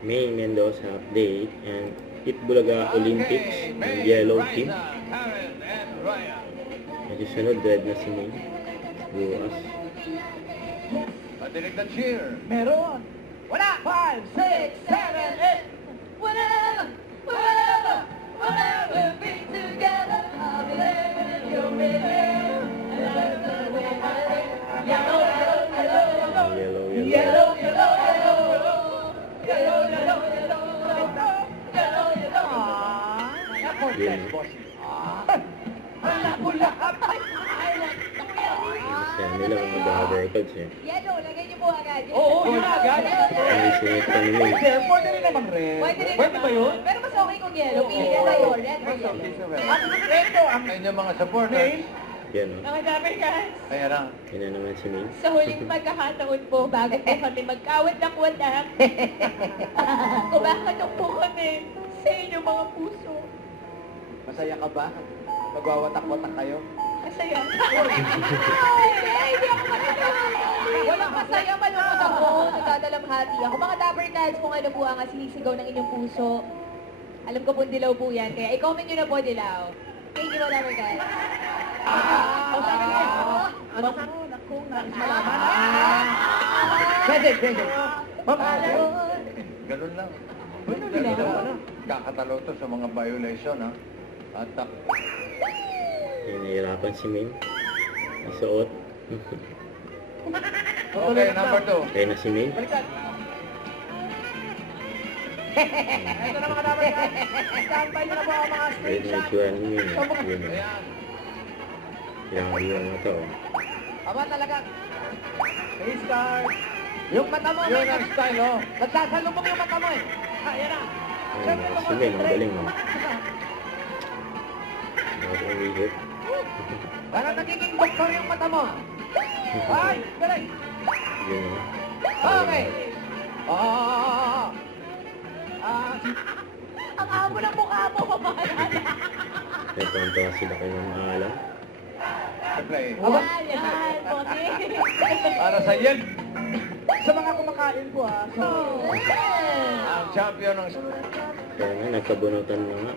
May Mendoza update and Itbulaga Olympics ng Yellow Team. At susunod, red na si May. Bukas. Madilig na cheer. Meron. Wala! 5, 6, 7, 8. Whatever, whatever, whatever, we'll be together. I'll be there when you're ready. Yellow, yellow, yellow, Yellow, yellow, yellow, yellow, yellow, yellow, yellow, yellow. Yun. Kaya nila mag-records eh. Yellow, lagay niyo po agad. Oo, yun agad. Hindi sinita ni May. Pwede rin naman red. Pwede ba yun? Pero mas okay kung yellow. Pili ka tayo, red or yellow. Ako ito ang Ay, yung mga supporters. Yan o. Mga dami guys. Ayan na. Yan na naman si May. Sa huling pagkakataon po, bago po kami magkawat-watak, kumakatok po kami sa inyong mga puso. Masaya ka ba? Magwawatak-watak kayo? Masaya. Ay, hindi ako masaya. Walang masaya, malungkot ako. Nagdadalamhati ako. Mga Dapper Cats, kung ano po ang sinisigaw ng inyong puso. Alam ko po dilaw po yan, kaya i-comment nyo na po dilaw. Thank you, mga Dapper Cats. Sabi niya. Ano? Naku, malaman. Pwede. Ganun lang. Ganun lang. Kakatalo to sa mga violation, ha? At Nahihirapan si May. Isuot. okay, number 2. Kaya na si May. Balikan. Ito na mga dapat yan. Standby nyo na po ang mga Red na screenshot. itsura ni May. Yun o. Ayan. Ilang na to. Aba talaga. Face card. Yung mata mo. Yun ang style, oh. Nagsasalubong yung mata mo eh. Ayan na. Ayun, si May. Magaling o. Nakakawihit. Parang nagiging doktor yung mata mo. Ay, galing. Yun o. Okay. Ang amo ng mukha mo, pamaalala. Kaya tuwan sila kayo ng maalam. Play. Aba. Yan, Pogi. Para sa yan, Sa mga kumakain po So, ang champion ng... Kaya nga, nagkabunutan na nga.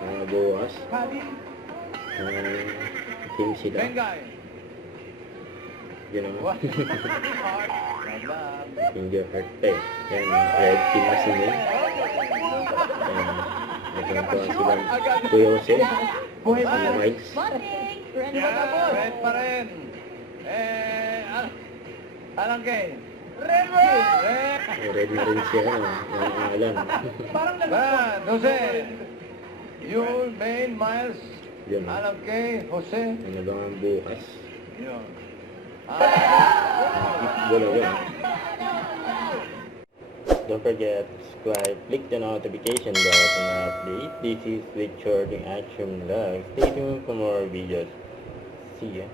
Mga bukas. Kali. Team sila. Bengay. Yun o. What? Love. Finger heart pa eh. Yan, red team na si May. Nagkabunutan sila. Kuya Jose. Buhay pa Kuya yan. Miles. Morning. Friend mo Yeah, ka po. red pa rin. Alang kay. Red. Red. Red na rin siya. Yan ang alam. Parang Ban, Jose. Yul, Main, Miles. Yun o. Alang kay Jose. Ano bang ang bukas? Yun. Wala. Don't forget to subscribe, click the notification bell for an update. This is Richard in Action Live. Stay tuned for more videos. See ya.